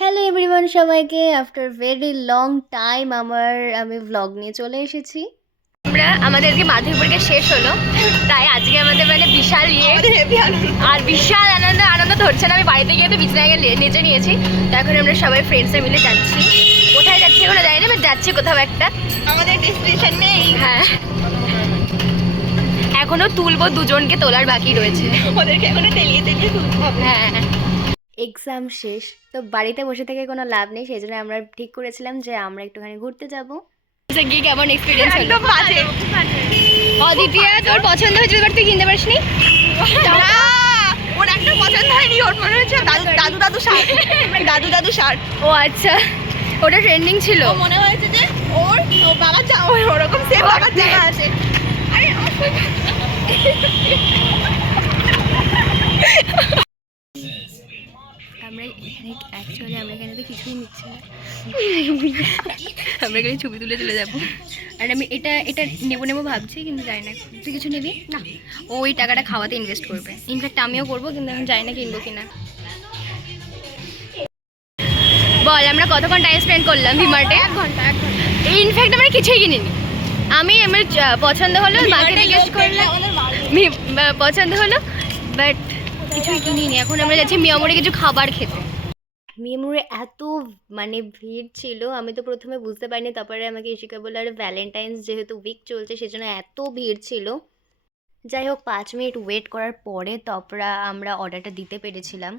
Hello everyone, সবাইকে after very long time আমি vlog নিয়ে চলে এসেছি। আমাদেরকে মাধ্যমিক পরীক্ষা শেষ হলো, তাই আজকে আমাদের মানে বিশাল আর বিশাল আনন্দ ধরছে না। আমি বাড়িতে গিয়ে তো বিছানায় নেচে নিয়েছি। তো এখন আমরা সবাই ফ্রেন্ডসরা মিলে যাচ্ছি। কোথায় যাচ্ছি এখনো জানি না, বাট যাচ্ছি কোথাও একটা। আমাদের ডেস্টিনেশন নেই। হ্যাঁ, এখনো তুলবো, দুজনকে তোলার বাকি রয়েছে। ওদেরকে এখনো তেলিয়ে তুলতে হবে। হ্যাঁ, এক্সাম শেষ, তো বাড়িতে বসে থেকে কোনো লাভ নেই, সেই জন্য আমরা ঠিক করেছিলাম যে আমরা একটুখানি ঘুরতে যাব। গিয়ে কেমন এক্সপিরিয়েন্স হলো? একদম বাজে। অদিতিয়া, তোর পছন্দ হয়েছিল বাট তুই কিনতে পারিসনি? ওর একটা পছন্দ হয়নি, ওর মনে হচ্ছে দাদু শার্ট। ও আচ্ছা, ওটা ট্রেন্ডিং ছিল। মনে হয়েছে যে ওর বাবার জামা, ওরকম সেম বাবার জামা আছে। আরে আমরা এখানে তো কিছুই নিচ্ছি না, আমরা এখানে ছবি তুলে চলে যাবো। আর আমি এটা নেবো ভাবছি, কিন্তু জানি না। তুই কিছু নিবি না? ও ওই টাকাটা খাওয়াতে ইনভেস্ট করবে, ইনফ্যাক্ট আমিও করবো, কিন্তু আমি জানি না কিনবো কিনা। বল, আমরা কতক্ষণ টাইম স্পেন্ড করলাম ভিমার্টে? 1 ঘন্টা। ইনফ্যাক্ট আমরা কিছুই কিনিনি। আমার পছন্দ হলো, মাকে জিজ্ঞেস করলাম, পছন্দ হলো, বাট কিছুই কিনিনি। এখন আমরা যাচ্ছি মিয়ামোড়ে কিছু খাবার খেতে। মিয়ামোড়ে এত মানে ভিড় ছিল, আমি তো প্রথমে বুঝতে পারিনি। তারপরে আমাকে ইশিকা বললো, আর ভ্যালেন্টাইন্স যেহেতু উইক চলছে সেজন্য এত ভিড় ছিল। যাই হোক, 5 মিনিট ওয়েট করার পরে তারপরে আমরা অর্ডারটা দিতে পেরেছিলাম।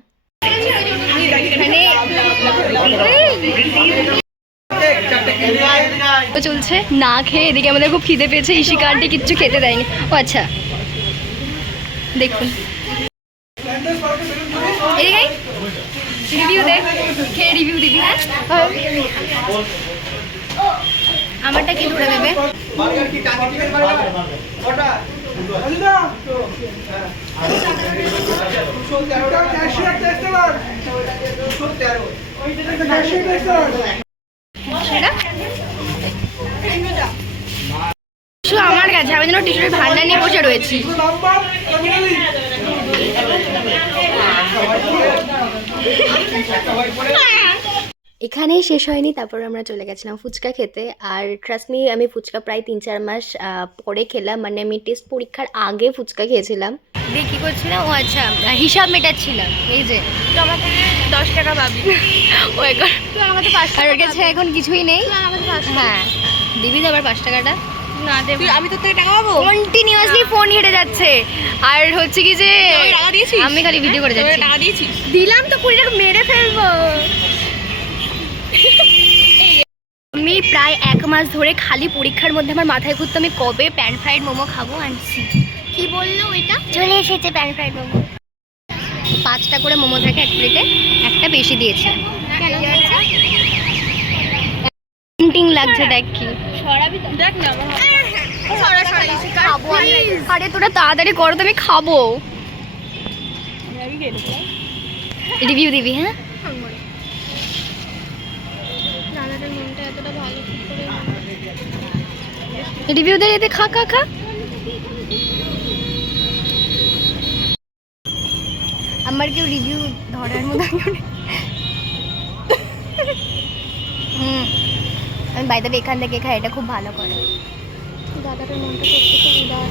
চলছে না খেয়ে, এদিকে আমাদের খুব খিদে পেয়েছে। ইশিকা আন্টি কিচ্ছু খেতে দেয়নি। ও আচ্ছা, দেখুন রিভিউ দে, খেয়ে রিভিউ দিবি। হ্যাঁ, আমারটা কি ধরে দেবে? আমার কাছে আমি যেন টিস্যুর ভান্ডার নিয়ে বসে রয়েছি। এখানেই শেষ হয়নি, তারপর আমরা চলে গেছিলাম ফুচকা খেতে। আর ট্রাস্ট মি, আমি ফুচকা প্রায় 3-4 মাস পরে খেলাম। মানে আমি টেস্ট পরীক্ষার আগে ফুচকা খেয়েছিলাম। দিয়ে কী করছিলাম? ও আচ্ছা, হিসাব মেটাচ্ছিলাম। এই যে আমার 10 টাকা পাবি। ও এখন আমাদের 5 টাকা গেছে, এখন কিছুই নেই। হ্যাঁ, দিবি তো আবার 5 টাকাটা? না দেব, আমি তোর থেকে টাকা পাবো? কন্টিনিউয়াসলি ফোন হেঁটে যাচ্ছে। আর হচ্ছে কি যে টাকা দিয়েছিস? আমি খালি ভিডিও করে যাচ্ছি। টাকা দিয়েছিস? দিলাম তো, 20 টাকা মেরে ফেলবো। আমি প্রায় 1 মাস ধরে খালি পরীক্ষার মধ্যে আমার মাথায় ঘুরতো আমি কবে প্যান ফ্রাইড মোমো খাবো। আনছি, কি বললো ওইটা? চলে এসেছে প্যান ফ্রাইড মোমো। 5টা করে মোমো থাকে এক প্লেটে, একটা বেশি দিয়েছে। পেন্টিং লাগছে, দেখ কি সরাবি তো? দেখ না আমার খাবো আমি। আরে তোরা তাড়াতাড়ি করো তো, আমি খাবো। রিভিউ দিবি? হ্যাঁ, দাদাটার মনটা এতটা ভালো করে রিভিউ দে, এতে খা খা খা। আমার কেউ রিভিউ ধরার মতো। আমি বাইরে এখান থেকে খাই, এটা খুব ভালো করে। দাদাটার মনটা সত্যি উদার।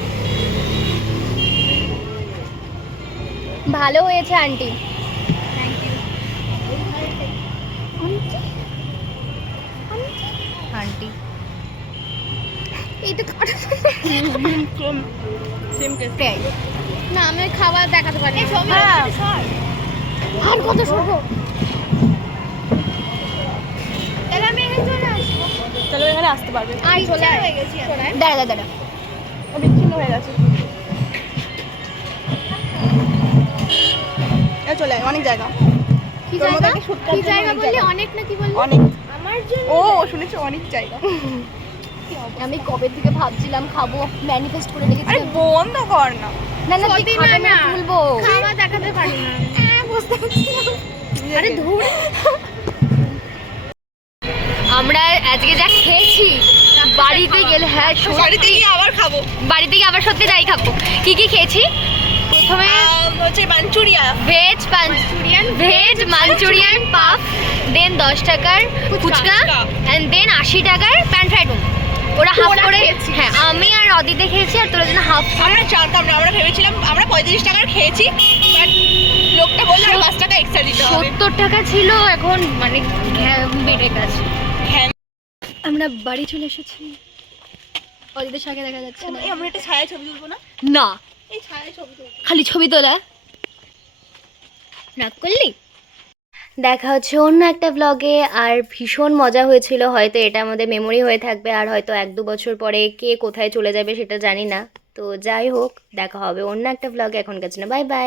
ভালো হয়েছে আন্টি। আন্টি এই তো না, আমি খাবার দেখাতে পারি। আর কত সরবো? তাহলে আমি এখানে চলে আসবো। তাহলে এখানে আসতে পারবে। চলে হয়ে গেছি। দাঁড়া, বিচ্ছিন্ন হয়ে গেছে। চলে অনেক জায়গা। কি জায়গা বললি? অনেক না কি বললি? অনেক। আমার জন্য ও শুনেছি অনেক জায়গা। আমি কবে থেকে ভাবছিলাম খাবো, ম্যানিফেস্ট করে রেখেছি। আরে বন্ধ কর না। না না, তুই খাবে না, তুলবো। খাওয়া দেখাতে পারি না। বুঝতে পারছি। আরে ধুর। আমরা আজকে যা খেয়েছি, বাড়িতে গেলে হ্যাঁ বাড়িতে গিয়ে আবার খাবো। বাড়িতে গিয়ে আবার সত্যি তাই খাবো। কি কি খেয়েছি? প্রথমে হচ্ছে মাঞ্চুরিয়া, ভেজ মাঞ্চুরিয়ান পাফ, দেন টাকার ফুচকা অ্যান্ড দেন 80 টাকার প্যান ফ্রাইড মোমো। ওরা হাফ ওরা করে, খেয়েছি। হ্যাঁ আমি আর অদিতে খেয়েছি আর তোরা জন্য হাফ করে। আমরা জানতাম না, আমরা ভেবেছিলাম আমরা 35 টাকার খেয়েছি, বাট লোকটা বললো আর 5 টাকা এক্সট্রা দিতে হবে। 70 টাকা ছিল, এখন মানে বেড়ে গেছে। হ্যাঁ, আমরা বাড়ি চলে এসেছি, অদিতের সাথে দেখা যাচ্ছে না। এই আমরা একটা ছায়া ছবি তুলবো না? না, এই ছায়া ছবি তুলবো। খালি ছবি তোলা রাগ করলি। দেখা হচ্ছে অন্য একটা ব্লগে। আর ভীষণ মজা হয়েছিল, হয়তো এটা আমাদের মেমোরি হয়ে থাকবে, আর হয়তো 1-2 বছর পরে কে কোথায় চলে যাবে সেটা জানি না। তো যাই হোক, দেখা হবে অন্য একটা ব্লগে। এখনকার জন্য বাই বাই।